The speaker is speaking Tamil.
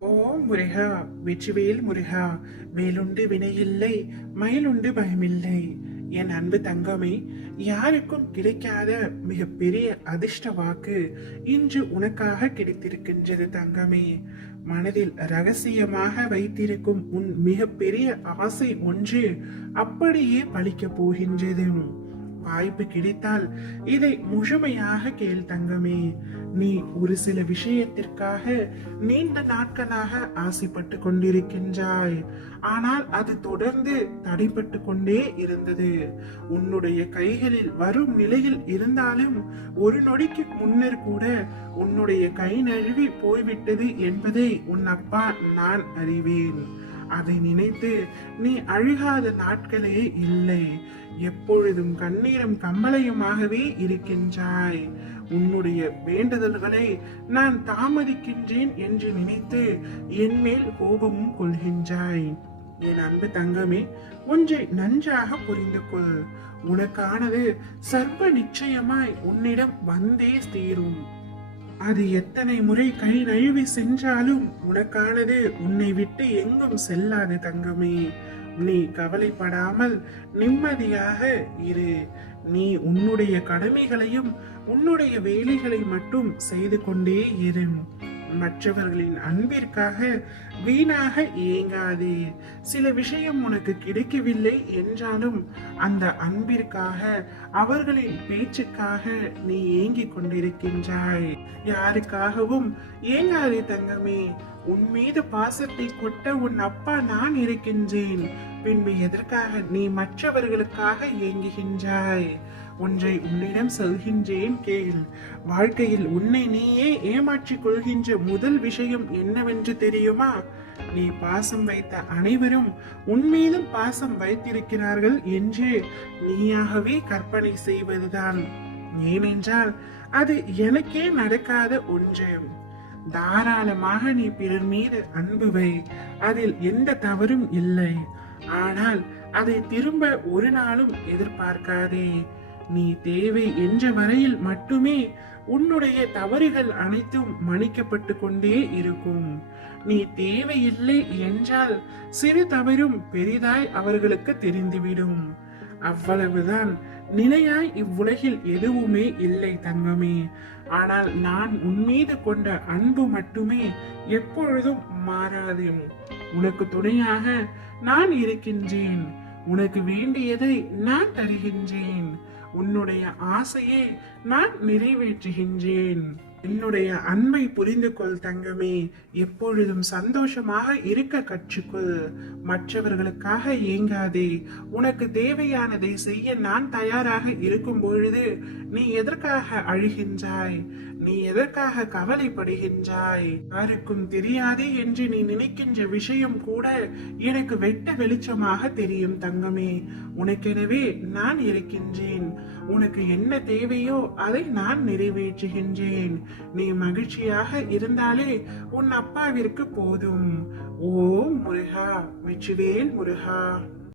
ஓம் முருகா வெற்றிவேல் முருகா வேலுண்டு வினையில்லை மயிலுண்டு பயமில்லை. என் அன்பு தங்கமே யாருக்கும் கிடைக்காத மிகப்பெரிய அதிர்ஷ்ட வாக்கு இன்று உனக்காக கிடைத்திருக்கின்றது தங்கமே. மனதில் ரகசியமாக வைத்திருக்கும் உன் மிகப்பெரிய ஆசை ஒன்று அப்படியே பழிக்கப் போகின்றது. வாய்ப்பு கிடைத்தால் இதை முழுமையாக கேள் தங்கமே. நீ ஒரு சில விஷயத்திற்காக நீண்ட நாட்களாக ஆசைப்பட்டு கொண்டிருக்கின்றாய். ஆனால் அது தொடர்ந்து தடைப்பட்டு கொண்டே இருந்தது. உன்னுடைய கைகளில் வரும் நிலையில் இருந்தாலும் ஒரு நொடிக்கு முன்னர் கூட உன்னுடைய கை நழுவி போய்விட்டது என்பதை உன் அப்பா நான் அறிவேன். அதை நினைத்து நீ அழுகாத நாட்களே இல்லை. எப்பொழுதும் கண்ணீரும் கம்பளையுமாகவே இருக்கின்றாய். உன்னுடைய வேண்டுதல்களை நான் தாமதிக்கின்றேன் என்று நினைத்து என்மேல் கோபமும் கொள்கின்றாய். என் அன்பு தங்கமே ஒன்றை நன்றாக புரிந்து கொள் உனக்கானது சர்வ நிச்சயமாய் உன்னிடம் வந்தே தீரும் அது எத்தனை முறை கை நழுவி சென்றாலும் உனக்கானது உன்னை விட்டு எங்கும் செல்லாது தங்கமே. நீ கவலைப்படாமல் நிம்மதியாக இரு. நீ உன்னுடைய கடமைகளையும் உன்னுடைய வேலைகளை மட்டும் செய்து கொண்டே இரு. மற்றவர்களின் அன்பிற்காக வீணாக ஏங்காதே. சில விஷயம் உனக்கு கிடைக்கவில்லை என்றாலும் அந்த அன்பிற்காக அவர்களின் பேச்சுக்காக நீ ஏங்கிக் கொண்டிருக்கின்றாய். யாருக்காகவும் ஏங்காதே தங்கமே. உன் மீது பாசத்தை கொட்ட உன் அப்பா நான் இருக்கின்றேன். பின்பு எதற்காக நீ மற்றவர்களுக்காக ஏங்குகின்றாய்? ஒன்றை உன்னிடம் சொல்கின்றேன் கேள். வாழ்க்கையில் உன்னை நீயே ஏமாற்றிக் கொள்கின்ற முதல் விஷயம் என்னவென்று தெரியுமா? நீ பாசம் வைத்த அனைவரும் உன்மீதும் பாசம் வைத்திருக்கிறார்கள் என்று நீயாகவே கற்பனை செய்வதுதான். ஏனென்றால் அது எனக்கே நடக்காத ஒன்று. தாராளமாக நீ பிறர் மீது அன்பு வை. அதில் எந்த தவறும் இல்லை. ஆனால் அதை திரும்ப ஒரு நாளும் எதிர்பார்க்காதே. நீ தேவை என்ற வரையில் மட்டுமே உன்னுடைய தவறுகள் அனைத்தும் மன்னிக்கப்பட்டு கொண்டே இருக்கும். நீ தேவையில்லை என்றால் சிறு தவறும் பெரிதாய் அவர்களுக்கு தெரிந்துவிடும். அவ்வளவுதான். நிலையாய் இவ்வுலகில் எதுவுமே இல்லை தங்கமே. ஆனால் நான் உன்மீது கொண்ட அன்பு மட்டுமே எப்பொழுதும் மாறாது. உனக்கு துணையாக நான் இருக்கின்றேன். உனக்கு வேண்டியதை நான் தருகின்றேன். உன்னுடைய ஆசையை நான் நிறைவேற்றுகின்றேன். என்னுடைய அன்பை புரிந்து கொள் தங்கமே. எப்பொழுதும் சந்தோஷமாக இருக்க கற்றுக்கொள். மற்றவர்களுக்காக ஏங்காதே. உனக்கு தேவையானதை செய்ய நான் தயாராக இருக்கும் பொழுது நீ எதற்காக அழுகின்றாய்? நீ எதற்காக கவலைப்படுகின்றாய்? யாருக்கும் தெரியாதே என்று நீ நினைக்கின்ற விஷயம் கூட எனக்கு வெட்ட வெளிச்சமாக தெரியும் தங்கமே. உனக்கெனவே நான் இருக்கின்றேன். உனக்கு என்ன தேவையோ அதை நான் நிறைவேற்றுகின்றேன். நீ மகிழ்ச்சியாக இருந்தாலே உன் அப்பாவிற்கு போதும். ஓம் முருகா வெற்றிவேல் முருகா.